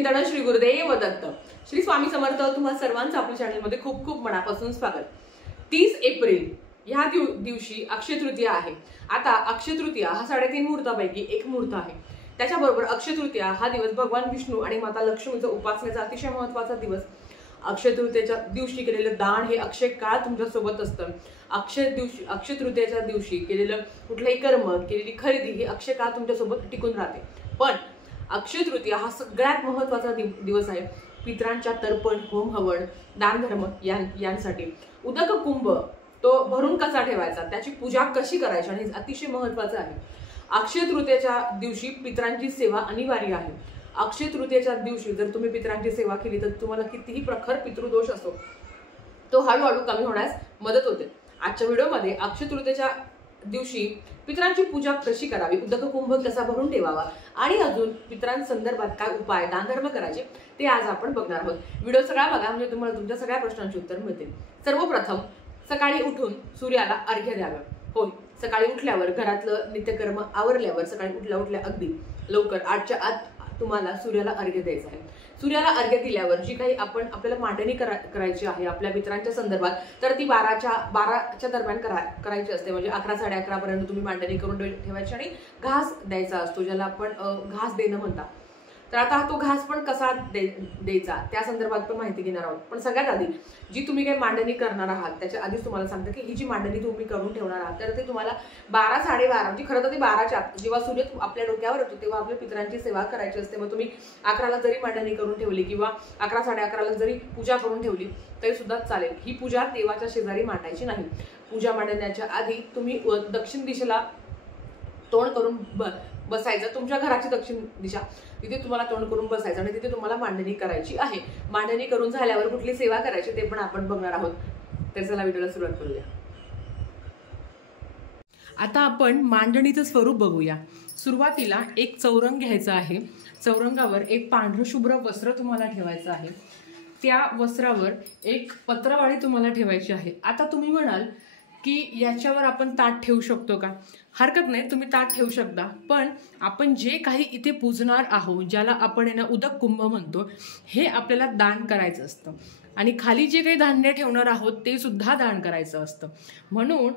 चिंतन श्री गुरुदेव दत्त। श्री स्वामी समर्थ। तुम्हा सर्वांचं आपल्या चॅनलमध्ये खूप खूप मनापासून स्वागत। 30 एप्रिल ह्या दिवशी अक्षय तृतीया आहे। आता अक्षय तृतीया हा 3.5 मुहूर्तापैकी एक मुहूर्त आहे। त्याच्याबरोबर अक्षय तृतीया हा दिवस भगवान विष्णू आणि माता लक्ष्मीचा उपासनेचा अतिशय महत्त्वाचा दिवस। अक्षय तृतीयेच्या दिवशी केलेलं दान हे अक्षय काळ तुमच्या सोबत असतं। अक्षय तृतीयेच्या दिवशी केलेलं कुठलंही कर्म, केलेली खरेदी ही अक्षय काळ तुमच्या सोबत टिकून राहते। पण अक्षय तृतीया हा सगळ्यात महत्त्वाचा दिवस आहे पितरांच्या तर्पण, होम हवन, दान धर्म यांसाठी। उदक कुंभ तो भरून कसा ठेवायचा, त्याची पूजा कशी करायची आणि अतिशय महत्त्वाचं आहे। अक्षय तृतीयेच्या दिवशी पितरांची सेवा अनिवार्य आहे। अक्षय तृतीयेच्या दिवशी जर तुम्ही पितरांची सेवा केली तर तुम्हाला कितीही प्रखर पितृदोष असो तो हळूहळू कमी होण्यास मदत होते। आजच्या व्हिडिओमध्ये अक्षय तृतीयेच्या दिवशी पितरांची पूजा कशी करावी, उदक कुंभ कसा भरून ठेवावा आणि अजून पितरांसंदर्भात काय उपाय, दान धर्म करायचे ते आज आपण बघणार आहोत। व्हिडिओ सगळा बघा म्हणजे तुम्हाला तुमच्या सगळ्या प्रश्नांची उत्तर मिळतील। सर्वप्रथम सकाळी उठून सूर्याला अर्घ्य द्यावे। होय, सकाळी उठल्यावर घरातलं नित्यकर्म आवरल्यावर सकाळी उठल्या अगदी लवकर 8च्या आत तुम्हाला सूर्याला अर्घ्य द्यायचं आहे। सूर्याला अर्घ्य दिल्यावर जी काही आपल्याला मांडणी करायची आहे आपल्या मित्रांच्या संदर्भात, तर ती 12च्या दरम्यान करायची असते। म्हणजे 11 साडे11 पर्यंत तुम्ही मांडणी करून ठेवायची आणि घास द्यायचा असतो, ज्याला आपण घास देणं म्हणतात। तर आता तो घास पण कसा द्यायचा त्या संदर्भात पण माहिती घेणार आहोत। पण सगळ्यात आधी जी तुम्ही काही मांडणी करणार आहात त्याच्या आधीच तुम्हाला सांगते की ही जी मांडणी तुम्ही करून ठेवणार आहात तर ते तुम्हाला 12 साडे12 म्हणजे खरं तर ते 12च्या जेव्हा सूर्य आपल्या डोक्यावर येतो तेव्हा आपल्या पितरांची सेवा करायची असते। मग तुम्ही 11ला जरी मांडणी करून ठेवली किंवा 11 साडे11ला जरी पूजा करून ठेवली तरी सुद्धा चालेल। ही पूजा देवाच्या शेजारी मांडायची नाही। पूजा मांडण्याच्या आधी तुम्ही दक्षिण दिशेला तोंड करून बसायचं। तुमच्या घराची दक्षिण दिशा तिथे तुम्हाला तोंड करून बसायचं आणि तिथे तुम्हाला मांडणी करायची आहे। मांडणी करून झाल्यावर कुठली सेवा करायची ते पण आपण बघणार आहोत। तर चला व्हिडिओला सुरुवात करूया। आता आपण मांडणीचं स्वरूप बघूया। सुरुवातीला एक चौरंग घ्यायचा आहे। चौरंगावर एक पांढरं शुभ्र वस्त्र तुम्हाला ठेवायचं आहे। त्या वस्त्रावर एक पत्रवाळी तुम्हाला ठेवायची आहे। आता तुम्ही म्हणाल की याच्यावर आपण ताट ठेवू शकतो का? हरकत नाही, तुम्ही ताट ठेवू शकता। पण आपण जे काही इथे पूजणार आहोत, ज्याला आपण उदक कुंभ म्हणतो, हे आपल्याला दान करायचं असतं आणि खाली जे काही धान्य ठेवणार आहोत ते सुद्धा दान करायचं असतं। म्हणून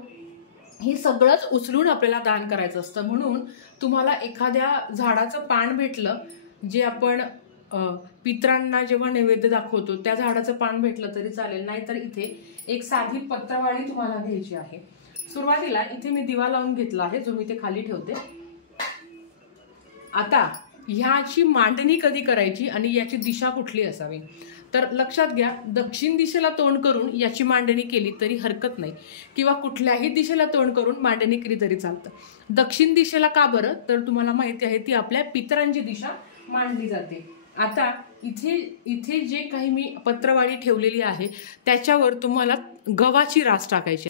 हे सगळंच उचलून आपल्याला दान करायचं असतं। म्हणून तुम्हाला एखाद्या झाडाचं पान भेटलं, जे आपण पितरांना जेव्हा नैवेद्य दाखवतो त्या झाडाचं पान भेटलं तरी चालेल, नाहीतर इथे एक साधी पत्रवाळी तुम्हाला घ्यायची आहे। सुरुवातीला इथे मी दिवा लावून घेतला आहे, जो मी इथे खाली ठेवते। आता ह्याची मांडणी कधी करायची आणि याची दिशा कुठली असावी, तर लक्षात घ्या, दक्षिण दिशेला तोंड करून याची मांडणी केली तरी हरकत नाही किंवा कुठल्याही दिशेला तोंड करून मांडणी केली तरी चालतं। दक्षिण दिशेला का बरं, तर तुम्हाला माहिती आहे ती आपल्या पितरांची दिशा मांडली जाते। आता इथे जे काही मी पत्रवाळी ठेवलेली आहे त्याच्यावर तुम्हाला गव्हाची रास टाकायची।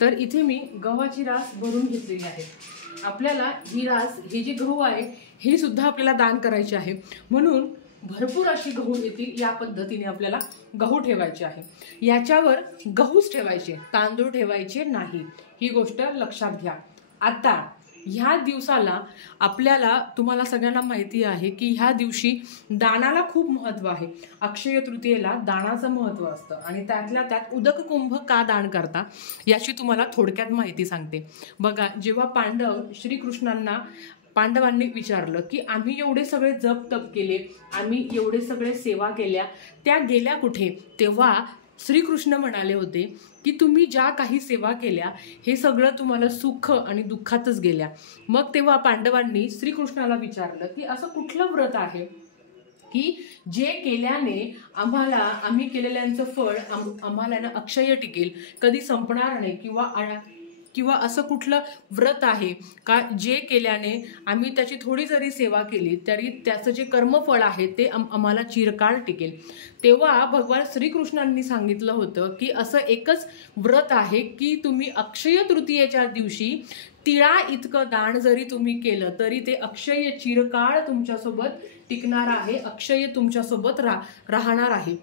तर इथे मी गव्हाची रास भरून घेतलेली आहे। आपल्याला ही रास, हे जे गहू आहे हे सुद्धा आपल्याला दान करायचे आहे। म्हणून भरपूर अशी गहू येतील या पद्धतीने आपल्याला गहू ठेवायचे आहे। याच्यावर गहूच ठेवायचे, तांदूळ ठेवायचे नाही, ही गोष्ट लक्षात घ्या। आता ह्या दिवसाला आपल्याला, तुम्हाला सगळ्यांना माहिती आहे की ह्या दिवशी दानाला खूप महत्त्व आहे। अक्षय तृतीयेला दानाचं महत्त्व असतं आणि त्यातल्या त्यात उदक कुंभ का दान करता याची तुम्हाला थोडक्यात माहिती सांगते। बघा, जेव्हा पांडवांनी विचारलं की आम्ही एवढे सगळे जप तप केले, आम्ही एवढे सगळे सेवा केल्या, त्या गेल्या कुठे, तेव्हा श्रीकृष्ण म्हणाले होते की तुम्ही ज्या काही सेवा केल्या हे सगळं तुम्हाला सुख आणि दुःखातच गेल्या। मग तेव्हा पांडवांनी श्रीकृष्णाला विचारलं की असं कुठलं व्रत आहे की जे केल्याने आम्ही केलेल्यांचं फळ आम्हाला अक्षय टिकेल, कधी संपणार नाही, किंवा असं कुठलं व्रत आहे का जे केल्याने आम्ही त्याची थोडी जरी सेवा केली तरी त्याचं जे कर्मफळ आहे ते आम्हाला चिरकाळ टिकेल। तेव्हा भगवान श्रीकृष्णांनी सांगितलं होतं की असं एकच व्रत आहे की तुम्ही अक्षय तृतीयेच्या दिवशी तिळा इतकं दान जरी तुम्ही केलं तरी ते अक्षय चिरकाळ तुमच्यासोबत टिकणार आहे, अक्षय तुमच्यासोबत राहणार आहे।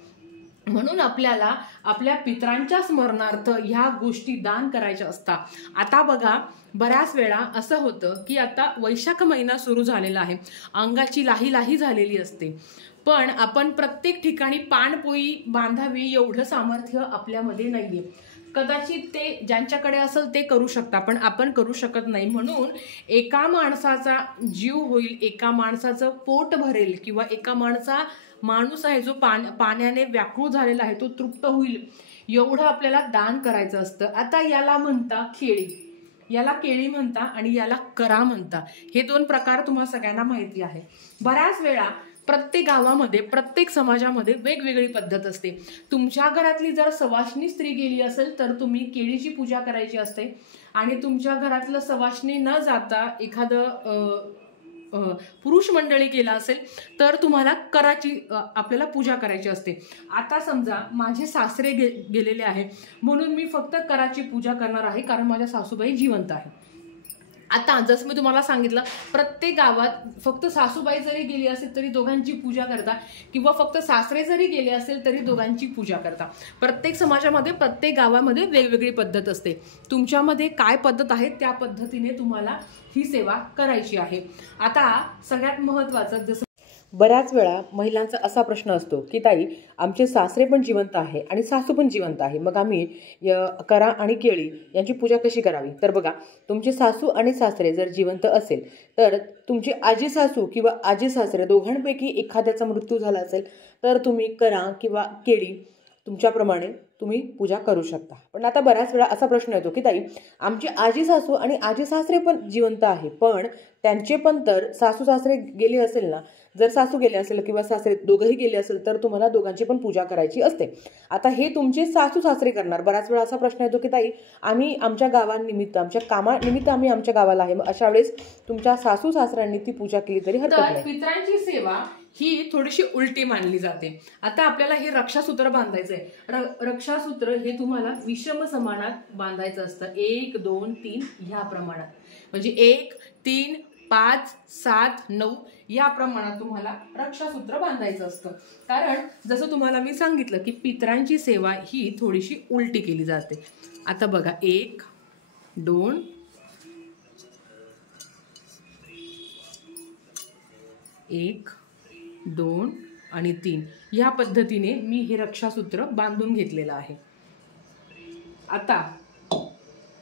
म्हणून आपल्याला आपल्या पितरांच्या स्मरणार्थ ह्या गोष्टी दान करायच्या असतात. आता बघा, बऱ्याच वेळा असं होतं की आता वैशाख महिना सुरू झालेला आहे, अंगाची लाही लाही झालेली असते, पण आपण प्रत्येक ठिकाणी पाणपोई बांधावी एवढं सामर्थ्य आपल्यामध्ये नाहीये. कदाचित ते ज्यांच्याकडे असेल ते करू शकता, पण आपण करू शकत नाही. म्हणून एका माणसाचा जीव होईल, एका माणसाचं पोट भरेल, किंवा एका माणूस आहे जो पाण्याने व्याकुळ झालेला आहे तो तृप्त होईल एवढं आपल्याला दान करायचं असतं. आता याला म्हणता केळी, याला केळी म्हणता आणि याला करा म्हणता. हे दोन प्रकार तुम्हाला सगळ्यांना माहिती आहे. बऱ्याच वेळा प्रत्येक गावामध्ये, प्रत्येक समाजामध्ये वेगवेगळी पद्धत असते. तुमच्या घरातली जर सवाष्णी स्त्री गेली असेल तर तुम्ही केळीची पूजा करायची असते, आणि तुमच्या घरातलं सवाष्णी न जाता एखादं पुरुष मंडळी केला असेल तर तुम्हाला कराची आपल्याला पूजा करायची असते. आता समजा माझे सासरे गेलेले आहे म्हणून मी फक्त कराची पूजा करणार आहे, कारण माझ्या सासूबाई जिवंत आहे. आता जसं मी तुम्हाला सांगितलं, प्रत्येक गावात फक्त सासूबाई जरी गेली असेल तरी दोघांची पूजा करता, किंवा फक्त सासरे जरी गेले असेल तरी दोघांची पूजा करता. प्रत्येक समाजामध्ये, प्रत्येक गावामध्ये वेगवेगळी पद्धत असते. तुमच्यामध्ये काय पद्धत आहे त्या पद्धतीने तुम्हाला ही सेवा करायची आहे. आता सगळ्यात महत्वाचं, जसं बऱ्याच वेळा महिलांचा असा प्रश्न असतो की ताई, आमचे सासरे पण जिवंत आहे आणि सासू पण जिवंत आहे, मग आम्ही करा आणि केळी यांची पूजा कशी करावी? तर बघा, तुमचे सासू आणि सासरे जर जिवंत असेल तर तुमचे आजी सासू किंवा आजी सासरे दोघांपैकी एखाद्याचा मृत्यू झाला असेल तर तुम्ही करा किंवा केळी तुमच्याप्रमाणे तुम्ही पूजा करू शकता. पण आता बऱ्याच वेळा असा प्रश्न येतो की ताई, आमची आजी सासू आणि आजी सासरे पण जिवंत आहे, पण त्यांचे पण तर सासू सासरे गेले असेल ना, जर सासू गेले असेल किंवा सासरे दोघंही गेले असेल तर तुम्हाला दोघांची पण पूजा करायची असते. आता हे तुमचे सासू सासरे करणार. बऱ्याच वेळा असा प्रश्न येतो की ताई, आम्ही आमच्या गावानिमित्त, आमच्या कामानिमित्त आम्ही आमच्या गावाला आहे, मग अशा वेळेस तुमच्या सासू सासऱ्यांनी ती पूजा केली तरी हरकत नाही. पितरांची सेवा ही थोडीशी उलटी मानली जाते. आता आपल्याला हे रक्षासूत्र बांधायचंय. रक्षासूत्र हे तुम्हाला विषम समानात बांधायचं असतं, 1 2 3 ह्या प्रमाणात. म्हणजे 1 3 5 7 9 या प्रमाणात तुम्हाला रक्षासूत्र बांधायचं असतं. कारण जसं तुम्हाला मी सांगितलं की पितरांची सेवा ही थोडीशी उलटी केली जाते. आता बघा, 1 2 1 2 आणि 3 या पद्धतीने मी हे रक्षासूत्र बांधून घेतलेलं आहे. आता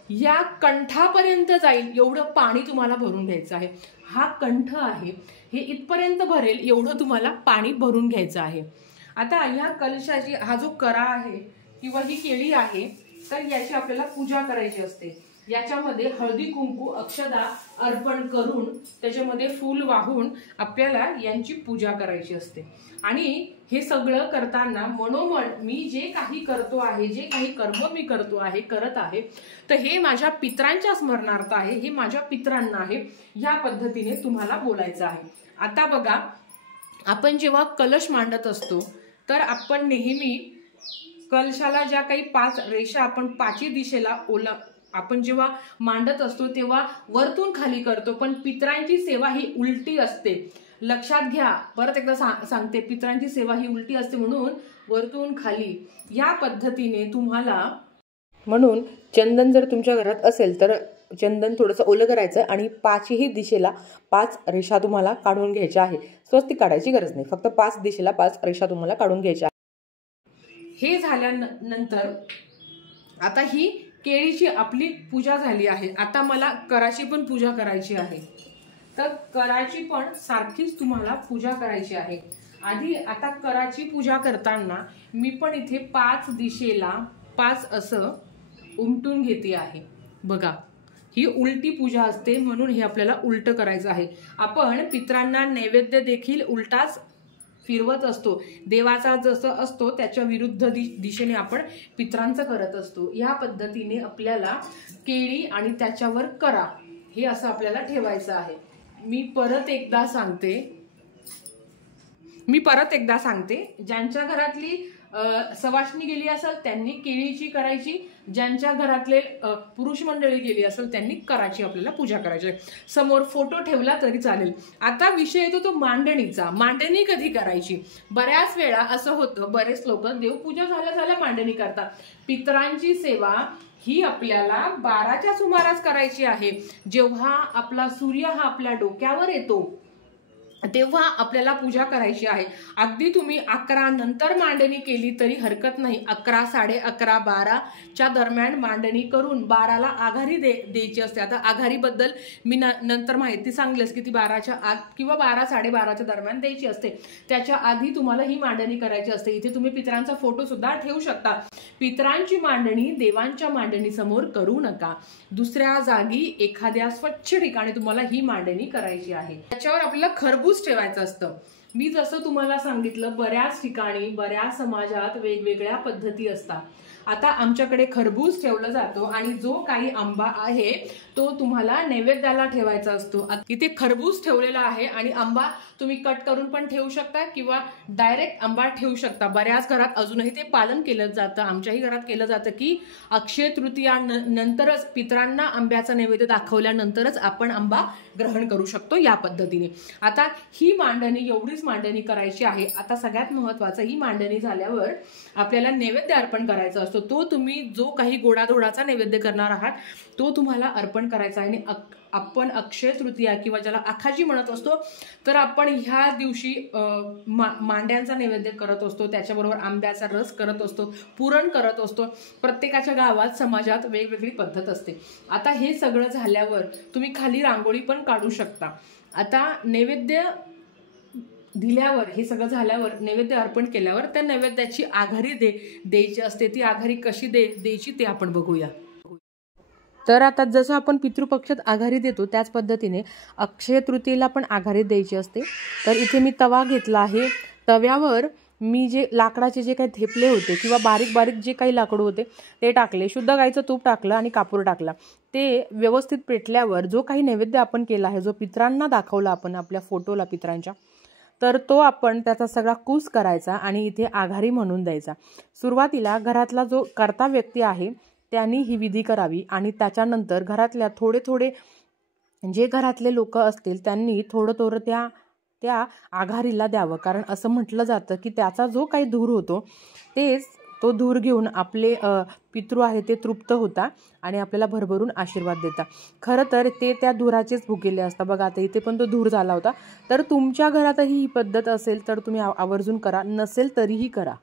या कंठापर्यंत जाईल एवढं पाणी तुम्हाला भरून घ्यायचं आहे. हा कंठ आहे, हे इथपर्यंत भरेल एवढं तुम्हाला पाणी भरून घ्यायचं आहे. आता ह्या कलशाची, हा जो करा आहे किंवा ही केळी आहे, तर याची आपल्याला पूजा करायची असते. याच्यामध्ये हळदी कुंकू अक्षदा अर्पण करून त्याच्यामध्ये फूल वाहून आपल्याला यांची पूजा करायची असते. आणि हे सगळं करताना मनोमन मी जे काही करतो आहे, जे काही कर्म मी करत आहे, तर हे माझ्या पितरांच्या स्मरणार्थ आहे, हे माझ्या पितरांना आहे, या पद्धतीने तुम्हाला बोलायचं आहे. आता बघा, आपण जेव्हा कलश मांडत असतो तर आपण नेहमी कलशाला ज्या काही 5 रेषा आपण 5ही दिशेला आपण जेव्हा मांडत असतो तेव्हा वरतून खाली करतो, पण पितरांची सेवा ही उलटी असते. लक्षात घ्या, परत एकदा सांगते, पितरांची सेवा ही उलटी असते. म्हणून वरतून खाली या पद्धतीने तुम्हाला, म्हणून चंदन जर तुमच्या घरात असेल तर चंदन थोडंसं ओलं करायचं आणि 5ही दिशेला 5 रेषा तुम्हाला काढून घ्यायच्या आहे. स्वस्तिक काढायची गरज नाही, फक्त 5 दिशेला 5 रेषा तुम्हाला काढून घ्यायच्या. हे झाल्यानंतर आता ही केळीची आपली पूजा झाली आहे. आता मला कराची पण पूजा करायची आहे. तर कराची पण सारखीच तुम्हाला पूजा करायची आहे. आधी आता कराची पूजा करताना मी पण इथे 5 दिशेला 5 असं उमटून घेते आहे. बघा, ही उलटी पूजा असते, म्हणून हे आपल्याला उलट करायचं आहे. आपण पितरांना नैवेद्य देखील उलटाच फिरवत असतो. देवाचा जसं असतो त्याच्या विरुद्ध दिशेने आपण पितरांचं करत असतो. या पद्धतीने आपल्याला केळी आणि त्याच्यावर करा हे असं आपल्याला ठेवायचं आहे. मी परत एकदा सांगते, मी परत एकदा सांगते, ज्यांच्या घरातली सवाष्णी गेली असेल त्यांनी केळीची करायची, ज्यांच्या घरातले पुरुष मंडळी गेली असेल त्यांनी कराची आपल्याला पूजा करायची. समोर फोटो ठेवला तरी चालेल. आता विषय येतो तो मांडणीचा. मांडणी कधी करायची? बऱ्याच वेळा असं होतं, बरेच लोक देवपूजा झाल्या मांडणी करतात. पितरांची सेवा ही आपल्याला 12च्या सुमारास करायची आहे. जेव्हा आपला सूर्य हा आपल्या डोक्यावर येतो तेव्हा आपल्याला पूजा करायची आहे. अगदी तुम्ही 11 नंतर मांडणी केली तरी हरकत नाही. 11, 11:30, 12च्या दरम्यान मांडणी करून 12ला आघारी द्यायची असते. आता आघारीबद्दल मी नंतर माहिती सांगलेस की ती 12च्या आत किंवा 12, 12:30च्या दरम्यान द्यायची असते. त्याच्या आधी तुम्हाला ही मांडणी करायची असते. इथे तुम्ही पितरांचा फोटो सुद्धा ठेवू शकता. पितरांची मांडणी देवांच्या मांडणी समोर करू नका. दुसऱ्या जागी एखाद्या स्वच्छ ठिकाणी तुम्हाला ही मांडणी करायची आहे. त्याच्यावर आपल्याला खरबूज ठेवायचं असतं. मी जसं तुम्हाला सांगितलं, बऱ्याच ठिकाणी बऱ्याच समाजात वेगवेगळ्या पद्धती असतात. आता आमच्याकडे खरबूज ठेवलं जातो आणि जो काही आंबा आहे तो तुम्हाला नैवेद्याला ठेवायचा असतो. इथे खरबूज ठेवलेला आहे आणि आंबा तुम्ही कट करून पण ठेवू शकता किंवा डायरेक्ट आंबा ठेवू शकता. बऱ्याच घरात अजूनही ते पालन केलं जातं. आमच्याही घरात केलं जातं की अक्षय तृतीया नंतरच पितरांना आंब्याचा नैवेद्य दाखवल्यानंतरच आपण आंबा ग्रहण करू शकतो या पद्धतीने. आता ही मांडणी, एवढीच मांडणी करायची आहे. आता सगळ्यात महत्वाचं, ही मांडणी झाल्यावर आपल्याला नैवेद्य अर्पण करायचा असतो. तो तुम्ही जो काही गोडाधोडाचा नैवेद्य करणार आहात तो तुम्हाला अर्पण करायचा आहे. आणि आपण अक्षय तृतीया किंवा ज्याला आखाजी म्हणत असतो, तर आपण ह्या दिवशी मांड्यांचा नैवेद्य करत असतो. त्याच्याबरोबर आंब्याचा रस करत असतो, पुरण करत असतो. प्रत्येकाच्या गावात, समाजात वेगवेगळी पद्धत असते. आता हे सगळं झाल्यावर तुम्ही खाली रांगोळी पण काढू शकता. आता नैवेद्य दिल्यावर, हे सगळं झाल्यावर, नैवेद्य अर्पण केल्यावर त्या नैवेद्याची आघारी द्यायची असते. ती आघारी कशी द्यायची ते आपण बघूया. तर आता जसं आपण पितृपक्षात आघारी देतो त्याच पद्धतीने अक्षय तृतीयेला पण आघारी द्यायची असते. तर इथे मी तवा घेतला आहे. तव्यावर मी जे लाकडाचे जे काही थेपले होते किंवा बारीक बारीक जे काही लाकडं होते ते टाकले. शुद्ध गाईचं तूप टाकलं आणि कापूर टाकला. ते व्यवस्थित पेटल्यावर जो काही नैवेद्य आपण केला आहे, जो पितरांना दाखवला आपण आपल्या फोटोला पितरांच्या, तर तो आपण त्याचा सगळा कूस करायचा आणि इथे आघारी म्हणून द्यायचा. सुरुवातीला घरातला जो कर्ता व्यक्ती आहे त्यांनी ही विधी करावी आणि त्याच्यानंतर घरातल्या थोडे जे घरातले लोक असतील त्यांनी थोडं त्या आघारीला द्यावं. कारण असं म्हटलं जातं की त्याचा जो काही धूर होतो तेच तो धूर घेऊन आपले पितृ आहे ते तृप्त होता आणि आपल्याला भरभरून आशीर्वाद देतात. खरं तर ते त्या धुराचेच भुकेले असतात. बघा आता इथे पण तो धूर झाला होता. तर तुमच्या घरातही ही पद्धत असेल तर तुम्ही आवर्जून करा, नसेल तरीही करा.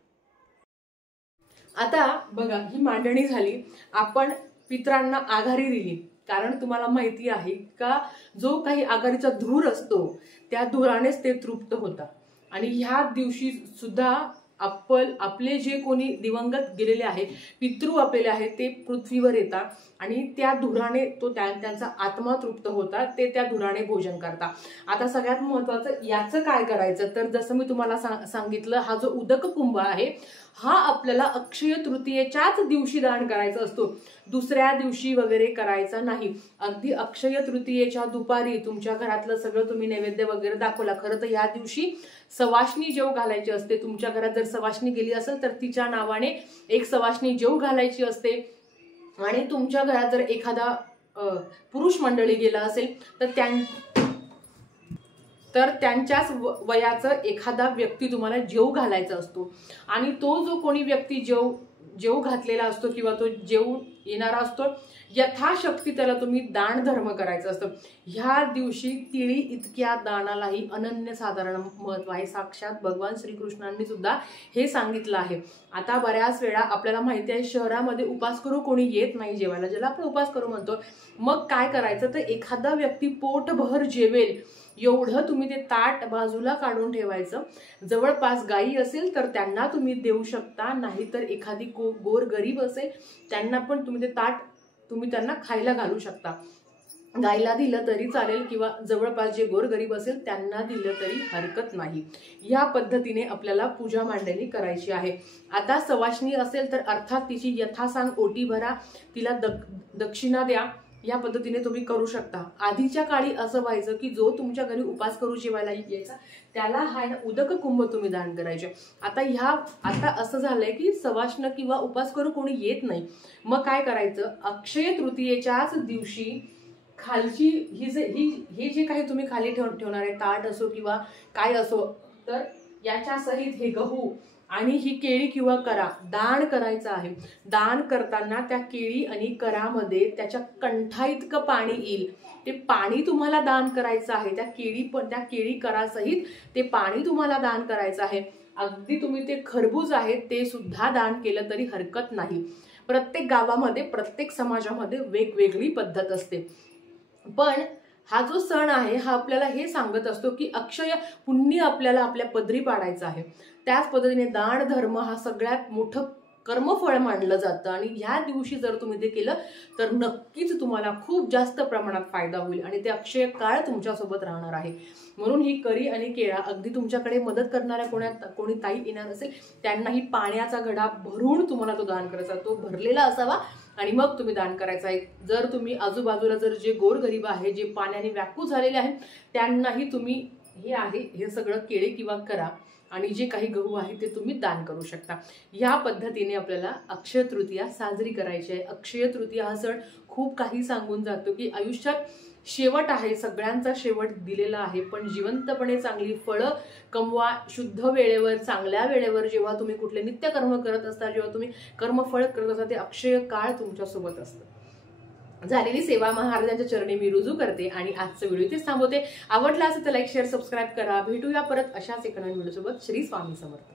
आता बघा, ही मांडणी झाली. आपण पितरांना आघारी दिली. कारण तुम्हाला माहिती आहे का, जो काही आघारीचा धूर असतो त्या धुरानेच ते तृप्त होतात. आणि ह्या दिवशी सुद्धा आपले जे कोणी दिवंगत गेलेले आहेत, पितृ आपले आहेत, ते पृथ्वीवर येतात आणि त्या धुराने त्यांचा आत्मा तृप्त होतात. ते त्या धुराने भोजन करतात. आता सगळ्यात महत्वाचं याचं काय करायचं, तर जसं मी तुम्हाला सांगितलं, हा जो उदक कुंभ आहे हा आपल्याला अक्षय तृतीयेच्याच दिवशी दान करायचा असतो. दुसऱ्या दिवशी वगैरे करायचा नाही. अगदी अक्षय तृतीयेच्या दुपारी तुमच्या घरातलं सगळं तुम्ही नैवेद्य वगैरे दाखवला. खरं तर या दिवशी सवाष्णी जेव घालायची असते. तुमच्या घरात जर सवाष्णी गेली असेल तर तिच्या नावाने एक सवाष्णी जेव घालायची असते. आणि तुमच्या घरात जर एखादा पुरुष मंडळी गेला असेल तर त्यांच्याच वयाचं एखादा व्यक्ती तुम्हाला जेव घालायचा असतो. आणि तो जो कोणी व्यक्ती जेव घातलेला असतो किंवा तो जेव येणारा असतो, यथाशक्ती त्याला तुम्ही दान धर्म करायचं असतं. ह्या दिवशी तिळी इतक्या दानालाही अनन्यसाधारण महत्व आहे. साक्षात भगवान श्रीकृष्णांनी सुद्धा हे सांगितलं आहे. आता बऱ्याच वेळा आपल्याला माहिती आहे, शहरामध्ये उपास करू कोणी येत नाही जेवायला, ज्याला आपण उपास करू म्हणतो. मग काय करायचं, तर एखादा व्यक्ती पोटभर जेवेल एवढं तुम्ही ते ताट बाजूला काढून ठेवायचं. जवळपास गायी असेल तर त्यांना तुम्ही देऊ शकता, नाहीतर एखादी गोर गरीब असेल त्यांना पण तुम्ही ते ताट त्यांना खायला घालू शकता. गायला दिलं तरी चालेल किंवा जवळपास जे गोरगरीब असेल त्यांना दिलं तरी हरकत नाही. या पद्धतीने आपल्याला पूजा मांडणी करायची आहे. आता सवाष्णी असेल तर अर्थात तिची यथासांग ओटी भरा, तिला दक्षिणा द्या. या पद्धतीने तुम्ही करू शकता। आधीच्या काळी असं व्हायचं की जो तुमच्या घरी उपास करू जेवायला यायचा त्याला हा उदक कुंभ तुम्ही दान करायचे। आता असं झालंय की सवाष्ण किंवा उपास करू कोणी येत नाही, मग काय करायचं, अक्षय तृतीयेच्याच दिवशी खालची हे जे काही तुम्ही खाली ठेवणार आहे, ताट असो किंवा काय असो, तर याच्या सहित हे गहू आणि ही केळी किंवा करा दान करायचं आहे। दान करताना त्या केळी आणि करामध्ये त्याच्या कंठा इतकं पाणी येईल, ते पाणी तुम्हाला दान करायचं आहे। त्या केळी करासहित ते पाणी तुम्हाला दान करायचं आहे। अगदी तुम्ही ते खरबूज आहे ते सुद्धा दान केलं तरी हरकत नाही। प्रत्येक गावामध्ये प्रत्येक समाजामध्ये वेगवेगळी पद्धत असते, पण हा जो सण आहे हा आपल्याला हे सांगत असतो की अक्षय पुण्य आपल्याला आपल्या पदरी पाडायचं आहे। त्याच पद्धतीने दान धर्म हा सगळ्यात मोठं कर्मफळ मानलं जातं आणि ह्या दिवशी जर तुम्ही ते केलं तर नक्कीच तुम्हाला खूप जास्त प्रमाणात फायदा होईल आणि ते अक्षय काळ तुमच्यासोबत राहणार आहे। म्हणून ही करी आणि केळा अगदी तुमच्याकडे मदत करणाऱ्या कोणी ताई येणार असेल त्यांनाही पाण्याचा घडा भरून तुम्हाला तो दान करायचा, तो भरलेला असावा आणि मग तुम्ही दान करायचं आहे। जर तुम्ही आजूबाजूला जर जे गोरगरीब आहे, जे पाण्याने व्याकुळ झालेले आहेत, त्यांनाही तुम्ही हे सगळं केळे किंवा करा आणि जे काही गहू आहे ते तुम्ही दान करू शकता। या पद्धतीने आपल्याला अक्षय तृतीया साजरी करायची आहे। अक्षय तृतीया हा सण खूप काही सांगून जातो की आयुष्यात शेवट आहे, सगळ्यांचा शेवट दिलेला आहे, पण जिवंतपणे चांगली फळं कमवा, शुद्ध वेळेवर चांगल्या वेळेवर जेव्हा तुम्ही कुठले नित्यकर्म करत असता, जेव्हा तुम्ही कर्मफळ करत असता, ते अक्षय काळ तुमच्यासोबत असतं। झालेली सेवा महाराजांच्या चरणी मी रुजू करते आणि आजचा व्हिडिओ इथेच थांबवते। आवडला असेल तर लाईक शेअर सबस्क्राईब करा। भेटूया परत अशाच एका नवीन व्हिडिओ सोबत। श्री स्वामी समर्थ।